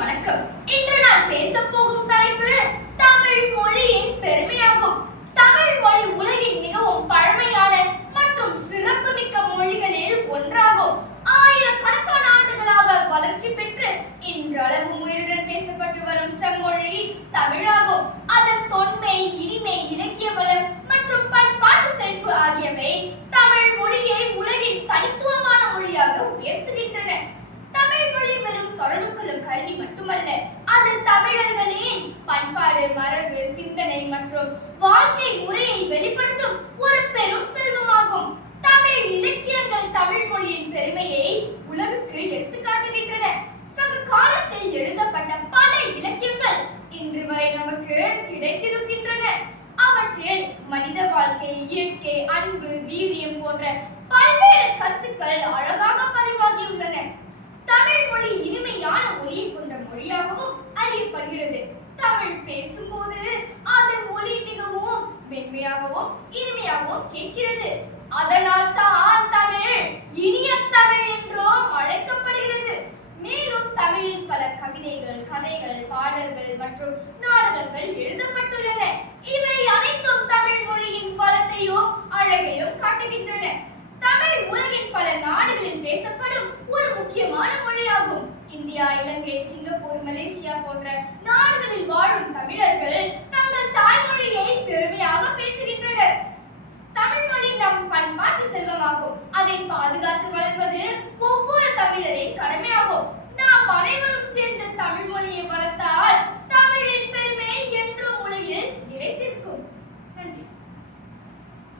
வணக்கம். இன்று நான் பேசப் போகும் தலைப்பு தமிழ் மொழியின் பெருமையாகும். தமிழ் மொழி உலகின் மிகவும் பழமையான மற்றும் சிறப்புமிக்க மொழிகளில் ஒன்றாகும். ஆயிரக்கணக்கான ஆண்டுகளாக வளர்ச்சி பெற்று இன்றளவும் உயிருடன் பேசப்பட்டு வரும் செம்மொழி தமிழாகும். அதன் தொன்மை, இனிமை, இலக்கிய வளம் மற்றும் பண்பாட்டு செழிப்பு ஆகியவை தமிழ் மொழியை உலகின் தனித்துவமான மொழியாக உயர்த்துகின்றன. தமிழ் மொழி வெறும் தொடர்பு கொள்ளும் கருவி மட்டுமல்ல, அது தமிழர்களின் பண்பாடு, மரபு, சிந்தனை மற்றும் வாழ்க்கை முறையை வெளிப்படுத்தும் ஒரு பெரும் செல்வமாகும். தமிழ் இலக்கியங்கள் தமிழ் மொழியின் பெருமையை உலகுக்கு எடுத்துக்காட்டுகின்றன. சங்க காலத்தில் எழுதப்பட்ட பல இலக்கியங்கள் இன்று வரை நமக்கு கிடைத்திருக்கின்றன. அவற்றில் மனித வாழ்க்கை, இயற்கை, அன்பு, வீரியம் போன்ற பல்வேறு கருத்துக்கள் அழகாக பதிவாகியுள்ளன. தமிழ் மொழி இனிமையான ஒலியை கொண்ட மொழியாகவும் அறியப்படுகிறது. தமிழ் பேசும்போது அதன் ஒலி மிகவும் மென்மையாகவும் இனிமையாகவும் கேட்கிறது. அதனால் தான் தமிழ் இனிய தமிழ் என்றும் அழைக்கப்படுகிறது. மேலும் தமிழில் பல கவிதைகள், கதைகள், பாடல்கள் மற்றும் நாடகங்கள் எழுதப்பட்டுள்ளன. இவை அனைத்தும் தமிழ் மொழியின் வளத்தையும் அழகையும் காட்டுகின்றன. தமிழ் உலகின் பல நாடுகளில் பேசப்படும் ஒரு முக்கியமான மொழியாகும். இந்தியா, இலங்கை, சிங்கப்பூர், மலேசியா போன்ற நாடுகளில் வாழும் தமிழர்கள் தங்கள் தாய்மொழியை பெருமையாக பேசுகின்றனர். தமிழ் மொழி நம் பண்பாட்டு செல்வமாகும். அதை பாதுகாத்து வளர்ப்பது ஒவ்வொரு தமிழரின் கடமையாகும். நாம் அனைவரும் சேர்ந்து தமிழ் மொழியை வளர்த்தால்